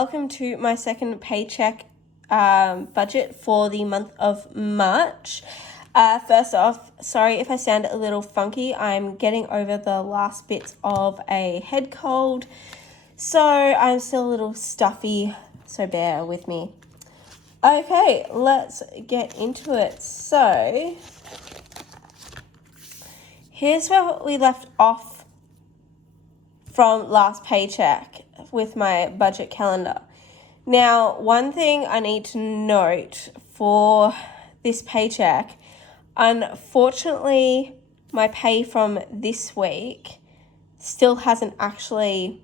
welcome to my second paycheck budget for the month of March. First off, sorry if I sound a little funky. I'm getting over the last bits of a head cold, so I'm still a little stuffy, so bear with me. Okay, let's get into it. So, here's where we left off from last paycheck with my budget calendar. Now, one thing I need to note for this paycheck, unfortunately, my pay from this week still hasn't actually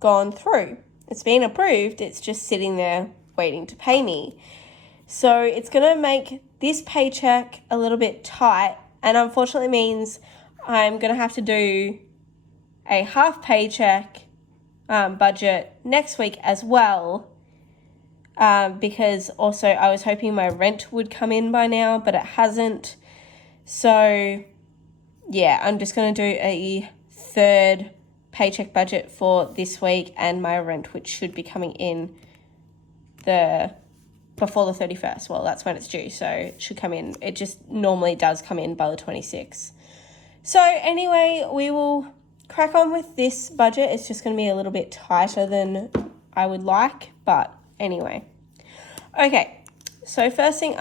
gone through. It's been approved, it's just sitting there waiting to pay me. So it's going to make this paycheck a little bit tight, and unfortunately means I'm going to have to do a half paycheck budget next week as well, because also I was hoping my rent would come in by now, but it hasn't. So yeah, I'm just going to do a third paycheck budget for this week and my rent, which should be coming in before the 31st. Well, that's when it's due, so it should come in. It just normally does come in by the 26th. So anyway, we will crack on with this budget. It's just going to be a little bit tighter than I would like, but anyway. Okay, so first thing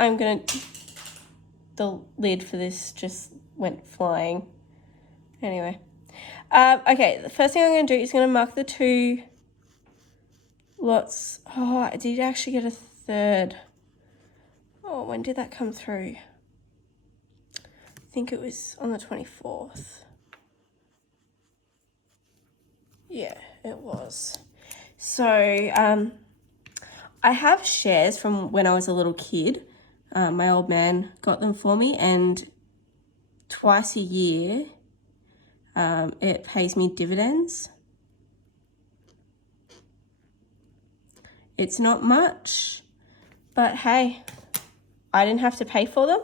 the lid for this just went flying. Anyway. Okay, the first thing I'm going to do is going to mark the two lots. Oh, I did actually get a third. Oh, when did that come through? I think it was on the 24th. Yeah, it was. So, I have shares from when I was a little kid. My old man got them for me, and twice a year, it pays me dividends. It's not much, but hey, I didn't have to pay for them,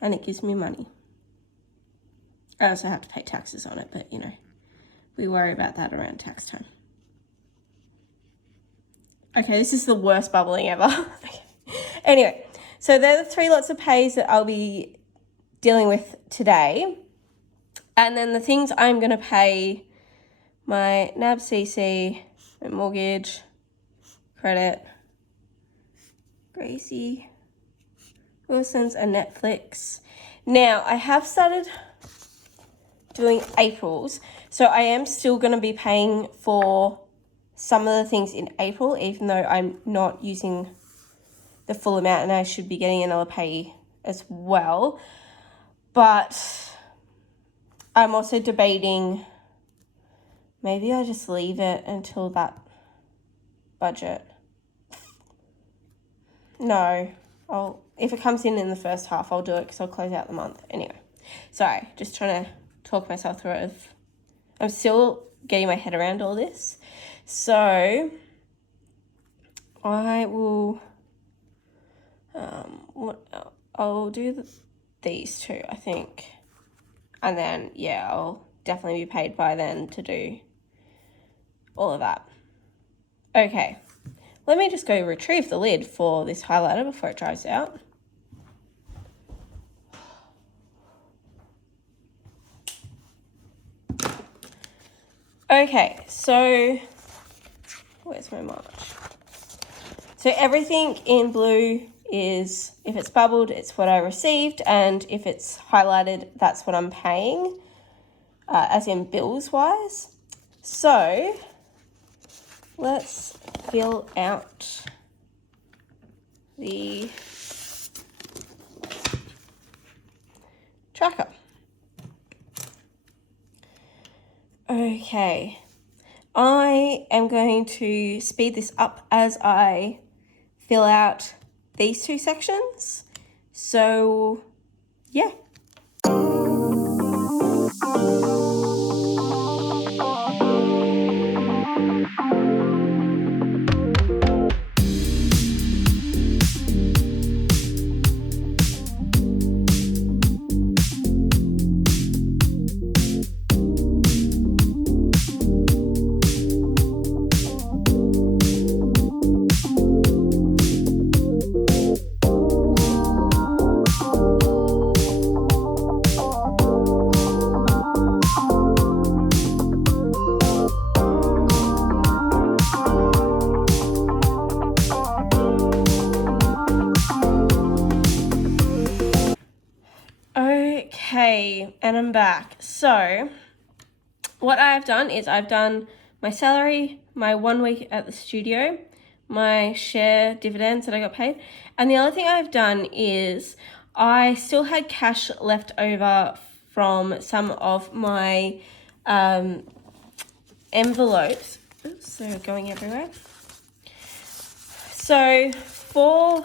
and it gives me money. I also have to pay taxes on it, but you know, we worry about that around tax time. Okay, this is the worst bubbling ever. Okay. Anyway, so they're the three lots of pays that I'll be dealing with today. And then the things I'm going to pay: my NAB CC, my mortgage, credit, Gracie, Wilson's, and Netflix. Now, I have started doing April's, so I am still going to be paying for some of the things in April, even though I'm not using the full amount, and I should be getting another pay as well. But I'm also debating, maybe I just leave it until that budget. No, if it comes in the first half, I'll do it because I'll close out the month. Anyway, sorry, just trying to talk myself through it. I'm still getting my head around all this. So I will, I'll do these two, I think. And then, yeah, I'll definitely be paid by then to do all of that. Okay, let me just go retrieve the lid for this highlighter before it dries out. Okay, so where's my March? So everything in blue is, if it's bubbled, it's what I received, and if it's highlighted, that's what I'm paying, as in bills wise. So let's fill out the tracker. Okay, I am going to speed this up as I fill out these two sections. So, yeah. Okay, and I'm back. So what I've done is I've done my salary, my 1 week at the studio, my share dividends that I got paid. And the other thing I've done is I still had cash left over from some of my envelopes. Oops, they're going everywhere. So for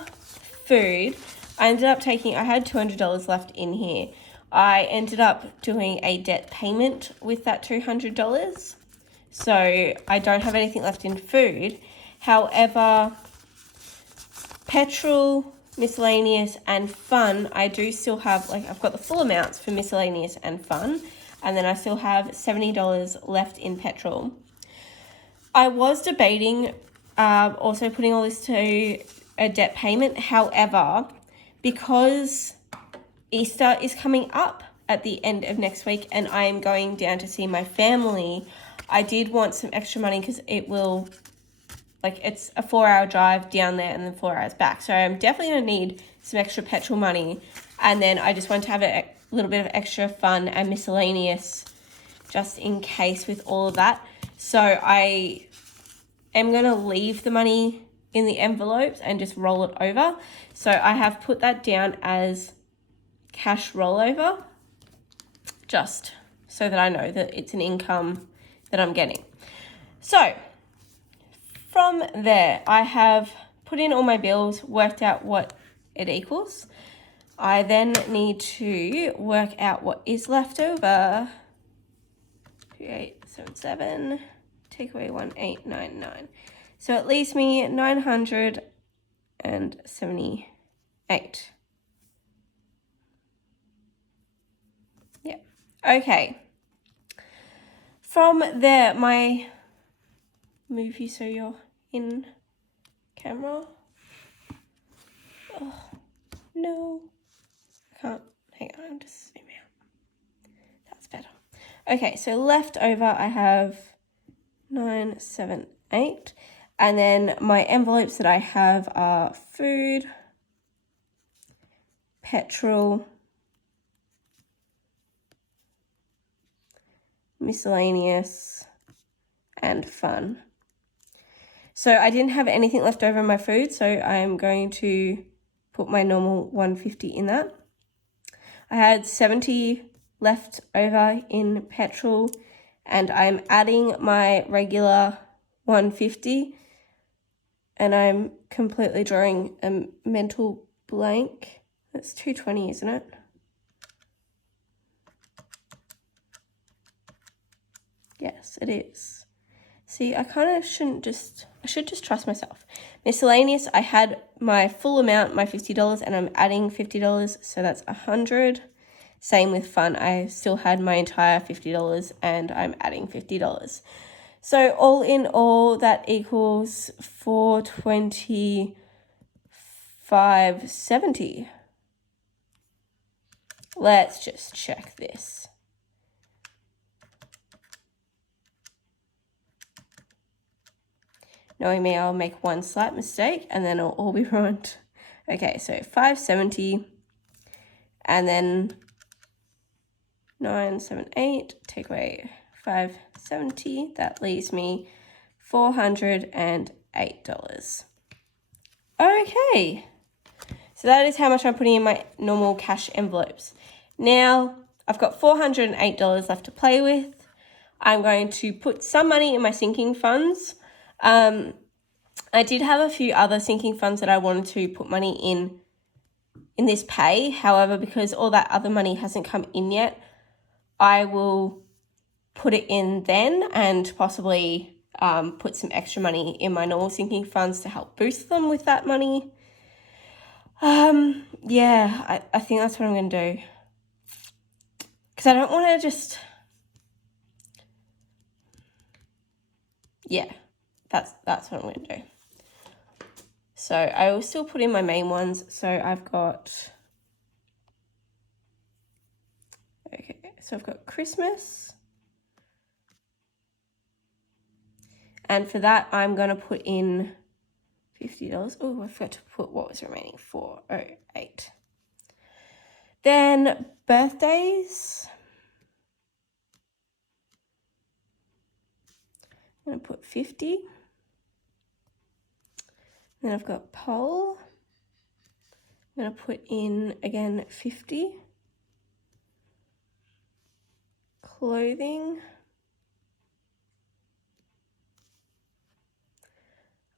food, I had $200 left in here. I ended up doing a debt payment with that $200. So I don't have anything left in food. However, petrol, miscellaneous, and fun, I do still have, I've got the full amounts for miscellaneous and fun, and then I still have $70 left in petrol. I was debating also putting all this to a debt payment. However, because Easter is coming up at the end of next week and I am going down to see my family, I did want some extra money because it will, it's a 4-hour drive down there and then 4 hours back. So I'm definitely going to need some extra petrol money. And then I just want to have a little bit of extra fun and miscellaneous just in case with all of that. So I am going to leave the money in the envelopes and just roll it over. So I have put that down as cash rollover, just so that I know that it's an income that I'm getting. So from there, I have put in all my bills, worked out what it equals. I then need to work out what is left over. 3877, take away 1899. So it leaves me 978. Yeah. Okay. From there, move you so you're in camera. Oh, no. I can't. Hang on, I'm just zoom out. That's better. Okay, so left over I have 978. And then my envelopes that I have are food, petrol, miscellaneous, and fun. So I didn't have anything left over in my food, so I'm going to put my normal 150 in that. I had 70 left over in petrol, and I'm adding my regular 150, and I'm completely drawing a mental blank. That's 220, isn't it? Yes, it is. See, I should just trust myself. Miscellaneous, I had my full amount, my $50, and I'm adding $50, so that's 100. Same with fun, I still had my entire $50 and I'm adding $50. So all in all, that equals $425.70. Let's just check this. Knowing me, I'll make one slight mistake and then it'll all be ruined. Okay, so 570 and then 978, take away 570, that leaves me $408. Okay, so that is how much I'm putting in my normal cash envelopes. Now, I've got $408 left to play with. I'm going to put some money in my sinking funds. I did have a few other sinking funds that I wanted to put money in this pay. However, because all that other money hasn't come in yet, I will put it in then and possibly put some extra money in my normal sinking funds to help boost them with that money. Yeah, I think that's what I'm going to do. Because I don't want to just... Yeah, that's what I'm going to do. So I will still put in my main ones. So I've got... Okay, so I've got Christmas. And for that, I'm going to put in $50. Oh, I forgot to put what was remaining, $408. Then birthdays. I'm going to put 50. Then I've got poll. I'm going to put in, again, 50. Clothing.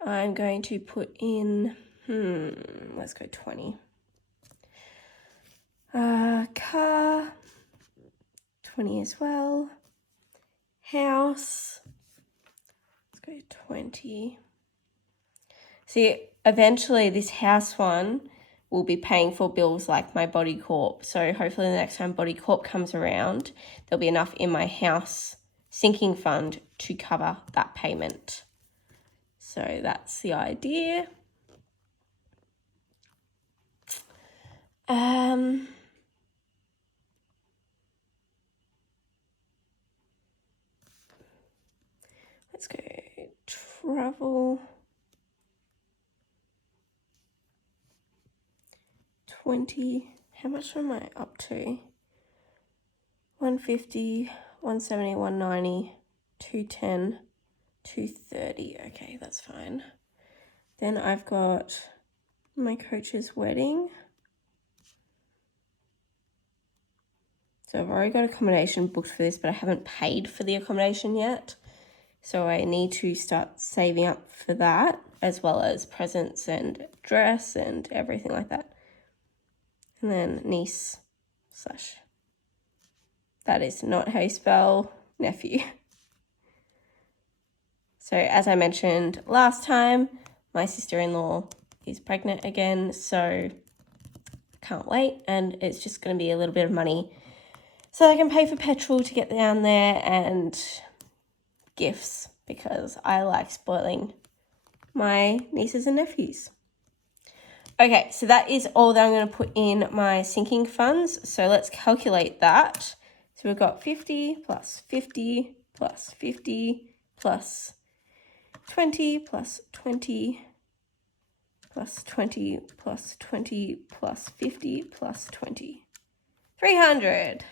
I'm going to put in, let's go 20. Car, 20 as well. House, let's go 20. See, eventually this house one will be paying for bills like my Body Corp. So hopefully the next time Body Corp comes around, there'll be enough in my house sinking fund to cover that payment. So that's the idea. Let's go travel. 20. How much am I up to? 150, 170, 190, 210, 230. Okay, that's fine. Then I've got my coach's wedding. So I've already got accommodation booked for this, but I haven't paid for the accommodation yet. So I need to start saving up for that, as well as presents and dress and everything like that. And then niece / that is not how you spell nephew. So as I mentioned last time, my sister-in-law is pregnant again, so I can't wait, and it's just going to be a little bit of money so I can pay for petrol to get down there and gifts, because I like spoiling my nieces and nephews. Okay, so that is all that I'm going to put in my sinking funds. So let's calculate that. So we've got 50 plus 50 plus 50 plus 20 plus 20 plus 20 plus 20 plus 50 plus 20. 300.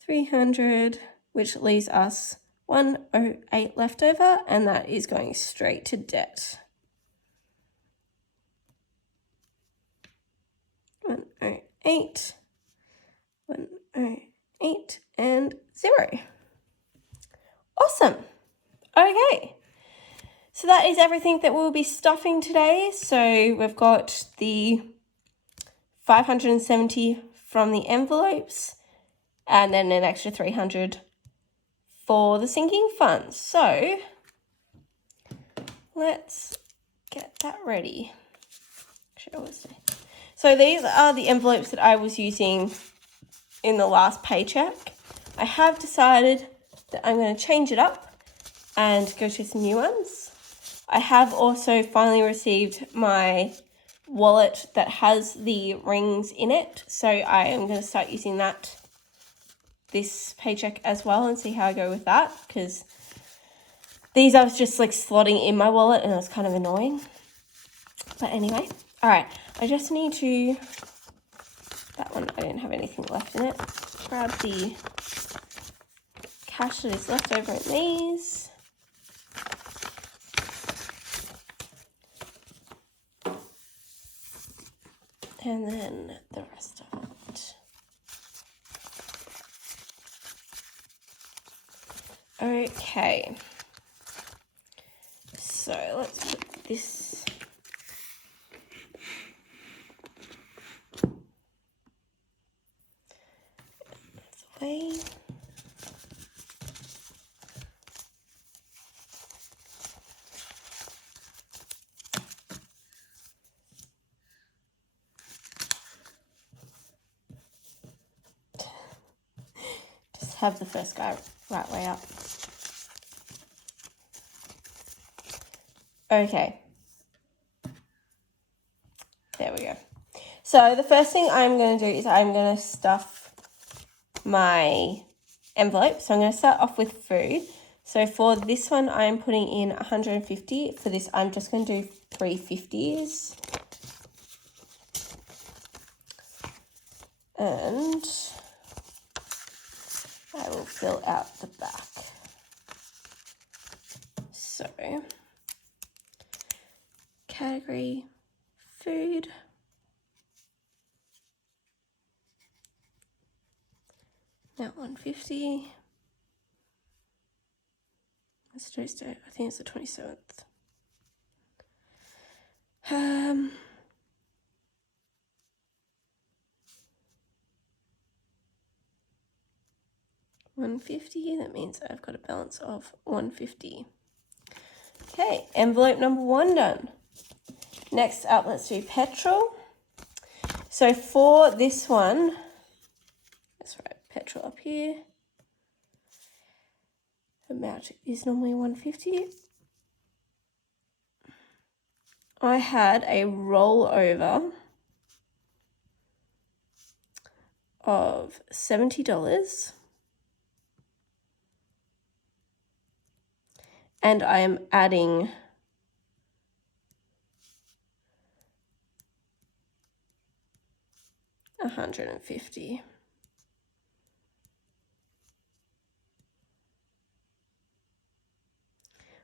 300, which leaves us 108 left over, and that is going straight to debt. 108, 108, and 0. Awesome. Okay. So that is everything that we'll be stuffing today. So we've got the 570 from the envelopes, and then an extra 300 for the sinking funds. So let's get that ready. So these are the envelopes that I was using in the last paycheck. I have decided that I'm going to change it up and go to some new ones. I have also finally received my wallet that has the rings in it, so I am going to start using that this paycheck as well and see how I go with that, because these I was just like slotting in my wallet and it was kind of annoying. But anyway, all right, I just need to, that one I didn't have anything left in it, grab the cash that is left over in these. And then the rest of it. Okay. So let's put this away. Have the first guy right way up. Okay. There we go. So the first thing I'm going to do is I'm going to stuff my envelope. So I'm going to start off with food. So for this one, I'm putting in 150. For this, I'm just going to do 350s. And I will fill out the back. So, category food. Now 150. What's today's date? I think it's the 27th. 150, that means I've got a balance of 150. Okay, envelope number 1 done. Next up, let's do petrol. So for this one, let's write petrol up here. Amount is normally 150. I had a rollover of $70. And I am adding $150.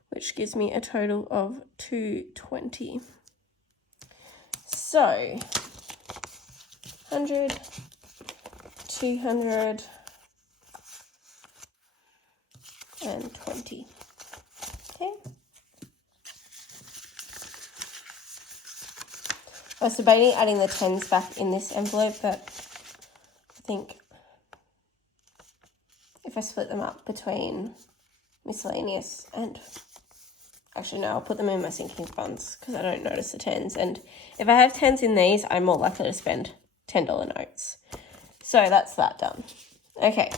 Which gives me a total of $220. So 100, 200, and 20. Okay. I was debating adding the 10s back in this envelope, but I think if I split them up between miscellaneous and actually no, I'll put them in my sinking funds because I don't notice the 10s. And if I have 10s in these, I'm more likely to spend $10 notes. So that's that done. Okay,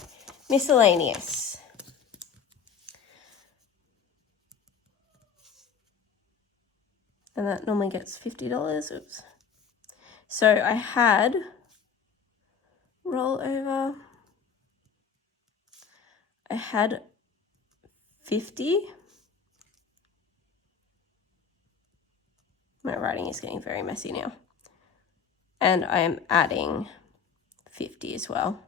miscellaneous. And that normally gets $50. Oops. So I had rollover. I had 50. My writing is getting very messy now. And I am adding 50 as well.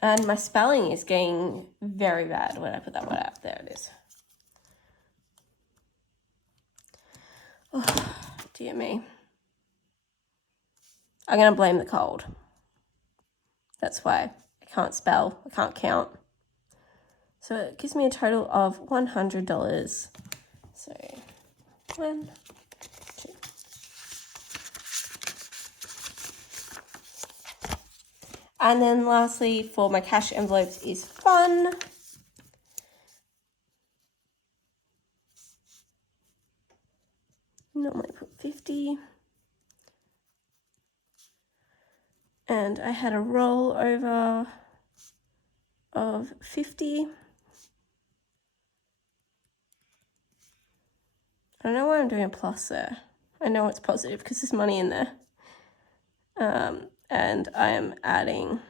And my spelling is getting very bad when I put that word out. There it is. Oh, dear me. I'm going to blame the cold. That's why I can't spell, I can't count. So it gives me a total of $100. So 1, 2. And then lastly, for my cash envelopes is fun. Normally put 50. And I had a rollover of 50. I don't know why I'm doing a plus there. I know it's positive because there's money in there. And I am adding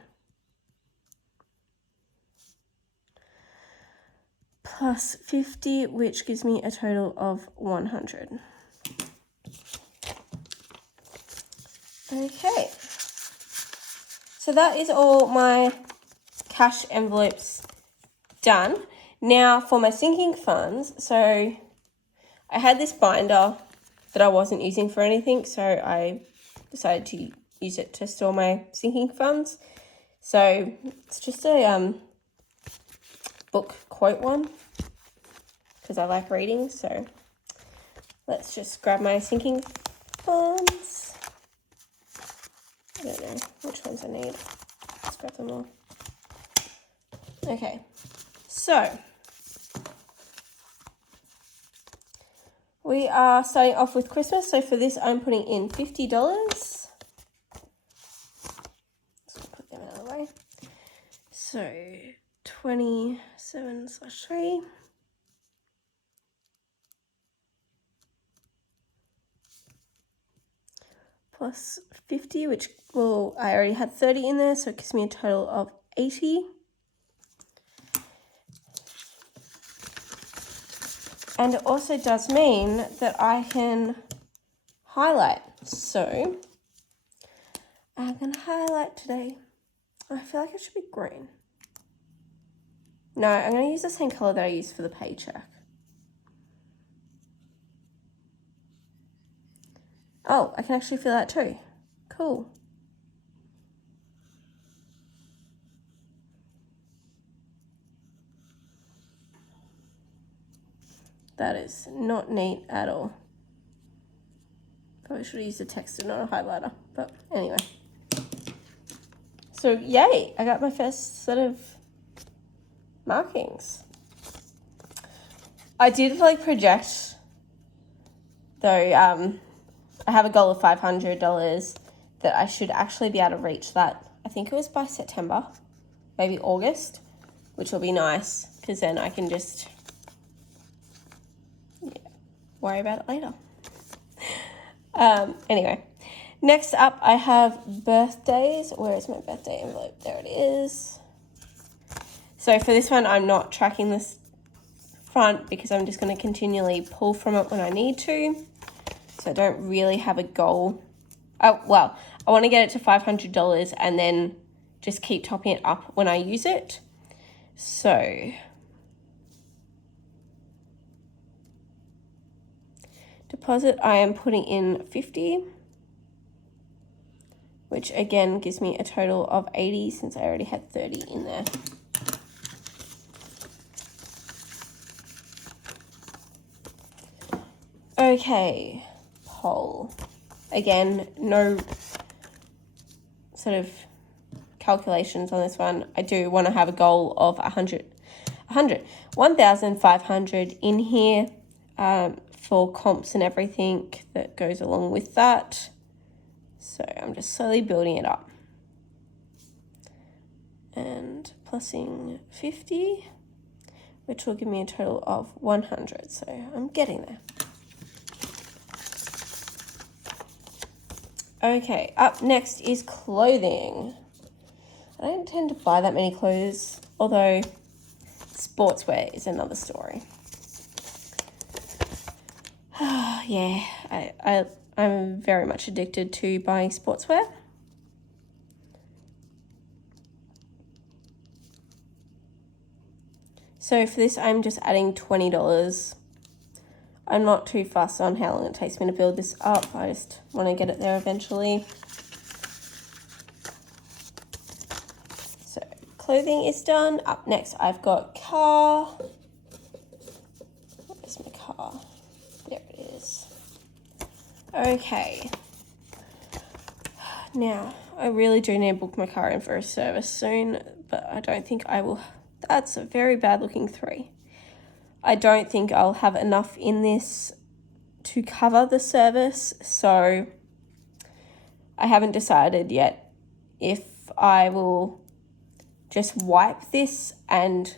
plus 50, which gives me a total of 100. Okay. So that is all my cash envelopes done. Now for my sinking funds, so I had this binder that I wasn't using for anything, so I decided to use it to store my sinking funds. So it's just a book quote one because I like reading. So let's just grab my sinking funds. I don't know which ones I need. Let's grab them all. Okay, so we are starting off with Christmas. So for this, I'm putting in $50. Let's put them out of the way. So 27/3. Plus 50, which, well, I already had 30 in there, so it gives me a total of 80. And it also does mean that I can highlight. So I'm going to highlight today. I feel like it should be green. No, I'm going to use the same colour that I used for the Paycheck. Oh, I can actually feel that too. Cool. That is not neat at all. Probably should have used a texter, not a highlighter. But anyway. So yay, I got my first set of markings. I did like project though, I have a goal of $500 that I should actually be able to reach that. I think it was by September, maybe August, which will be nice because then I can just worry about it later. Anyway, next up I have birthdays. Where is my birthday envelope? There it is. So for this one, I'm not tracking this front because I'm just going to continually pull from it when I need to. So I don't really have a goal. Oh, well, I want to get it to $500 and then just keep topping it up when I use it. So deposit, I am putting in 50, which again gives me a total of 80 since I already had 30 in there. Okay, poll. Again, no sort of calculations on this one. I do want to have a goal of 1,500 in here for comps and everything that goes along with that. So I'm just slowly building it up. And plussing 50, which will give me a total of 100. So I'm getting there. Okay, up next is clothing. I don't tend to buy that many clothes, although sportswear is another story. Yeah, I'm very much addicted to buying sportswear. So for this, I'm just adding $20. I'm not too fussed on how long it takes me to build this up. I just want to get it there eventually. So clothing is done. Up next, I've got car. Where's my car? There it is. Okay. Now, I really do need to book my car in for a service soon, but I don't think I will. That's a very bad looking 3. I don't think I'll have enough in this to cover the service, so I haven't decided yet if I will just wipe this and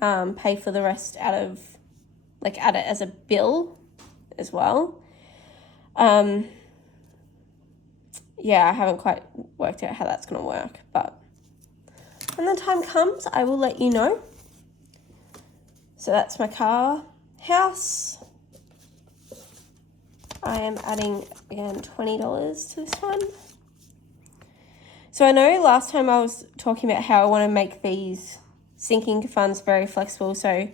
pay for the rest out of, like, add it as a bill as well. Yeah, I haven't quite worked out how that's going to work, but when the time comes, I will let you know. So that's my car. House, I am adding, again, $20 to this one. So I know last time I was talking about how I want to make these sinking funds very flexible. So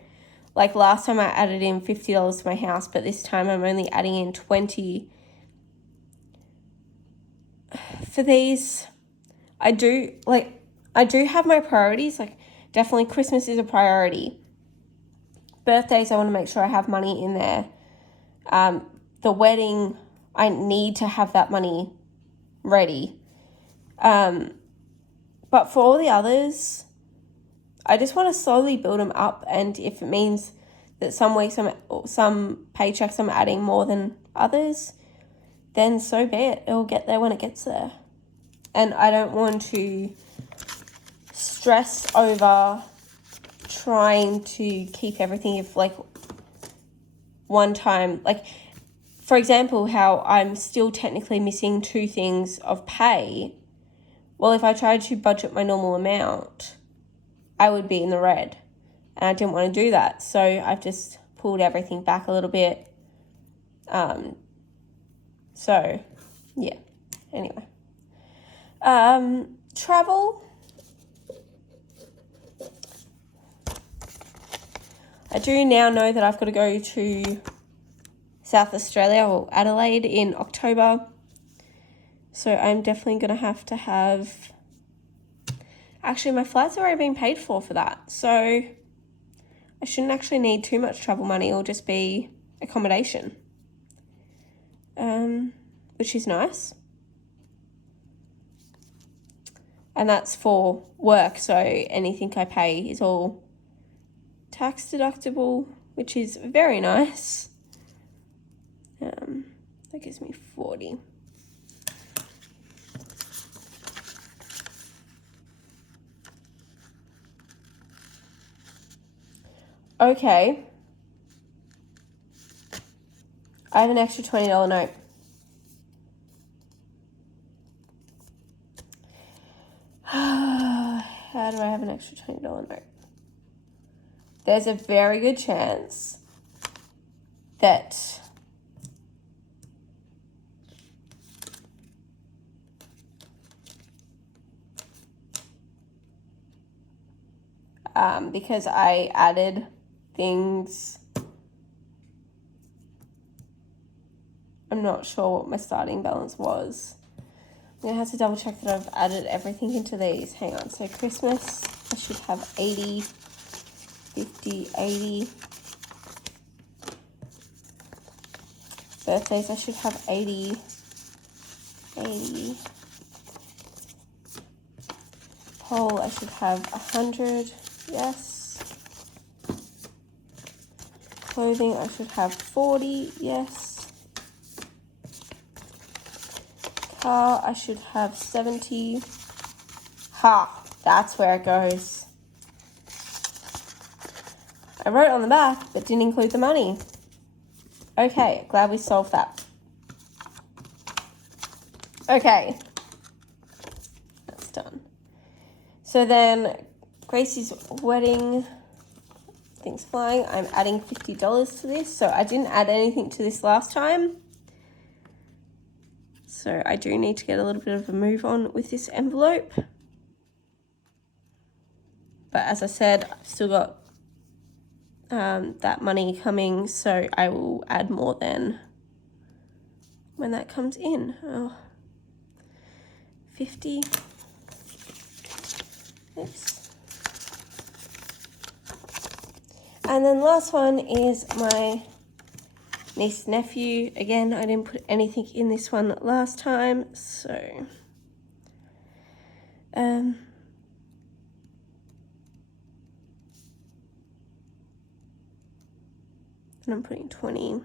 like last time I added in $50 to my house, but this time I'm only adding in $20. For these, I do have my priorities. Like definitely Christmas is a priority. Birthdays, I want to make sure I have money in there. The wedding, I need to have that money ready. But for all the others, I just want to slowly build them up. And if it means that some weeks, some paychecks I'm adding more than others, then so be it. It'll get there when it gets there. And I don't want to stress over trying to keep everything if like one time, like for example, how I'm still technically missing 2 things of pay. Well, if I tried to budget my normal amount, I would be in the red, and I didn't want to do that. So I've just pulled everything back a little bit. So yeah, anyway. Travel. I do now know that I've got to go to South Australia or Adelaide in October. So I'm definitely going to have... Actually, my flight's already been paid for that. So I shouldn't actually need too much travel money. It'll just be accommodation. Which is nice. And that's for work. So anything I pay is all tax deductible, which is very nice. That gives me 40. Okay. I have an extra $20 note. How do I have an extra $20 note? There's a very good chance that because I added things, I'm not sure what my starting balance was. I'm going to have to double check that I've added everything into these. Hang on. So Christmas, I should have 80, 50, 80. Birthdays, I should have 80, 80. Poll, I should have 100. Yes. Clothing, I should have 40. Yes. Car, I should have 70. Ha! That's where it goes. I wrote it on the back, but didn't include the money. Okay, glad we solved that. Okay. That's done. So then, Gracie's wedding, things flying. I'm adding $50 to this. So I didn't add anything to this last time. So I do need to get a little bit of a move on with this envelope. But as I said, I've still got that money coming, so I will add more then when that comes in. Oh, 50. Oops. And then last one is my niece, nephew. Again, I didn't put anything in this one last time, so and I'm putting 20.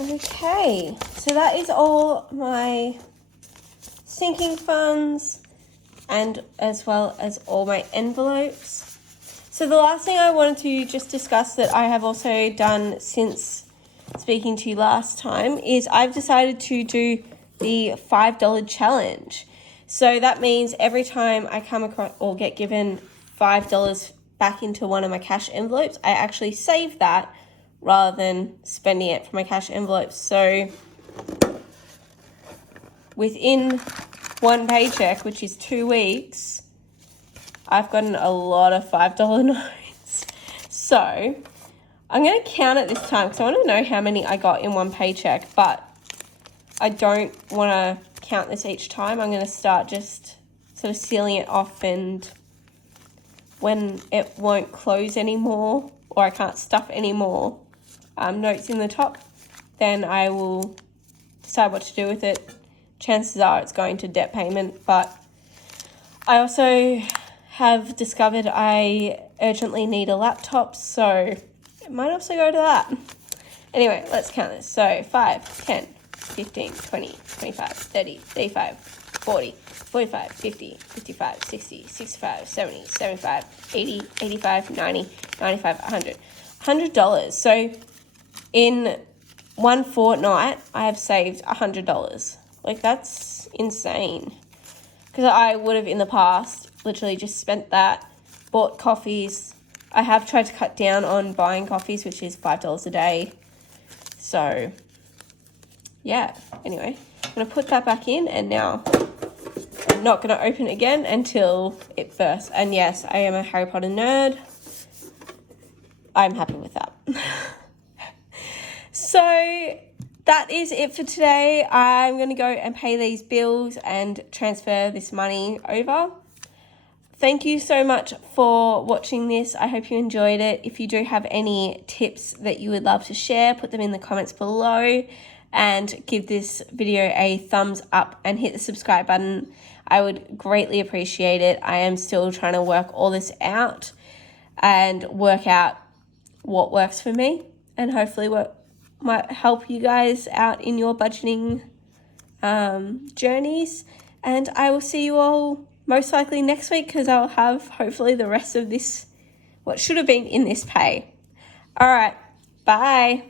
Okay, so that is all my sinking funds and as well as all my envelopes. So the last thing I wanted to just discuss that I have also done since speaking to you last time is I've decided to do the $5 challenge. So that means every time I come across or get given $5 back into one of my cash envelopes, I actually save that rather than spending it from my cash envelopes. So within one paycheck, which is 2 weeks, I've gotten a lot of $5 notes. So I'm going to count it this time because I want to know how many I got in one paycheck, but I don't want to count this each time. I'm going to start just sort of sealing it off, and when it won't close anymore or I can't stuff any more notes in the top, then I will decide what to do with it. Chances are it's going to debt payment, but I also have discovered I urgently need a laptop, so it might also go to that. Anyway, let's count this. So 5, 10, 15, 20, 25, 30, 35, 40, 45, 50, 55, 60, 65, 70, 75, 80, 85, 90, 95, 100. $100. So in one fortnight, I have saved $100. Like, that's insane. Because I would have in the past literally just spent that, bought coffees. I have tried to cut down on buying coffees, which is $5 a day. So yeah, anyway, I'm going to put that back in, and now I'm not going to open it again until it bursts. And yes, I am a Harry Potter nerd. I'm happy with that. So that is it for today. I'm going to go and pay these bills and transfer this money over. Thank you so much for watching this. I hope you enjoyed it. If you do have any tips that you would love to share, put them in the comments below, and give this video a thumbs up and hit the subscribe button. I would greatly appreciate it. I am still trying to work all this out and work out what works for me, and hopefully what might help you guys out in your budgeting journeys. And I will see you all most likely next week, because I'll have hopefully the rest of this, what should have been in this pay. All right, bye.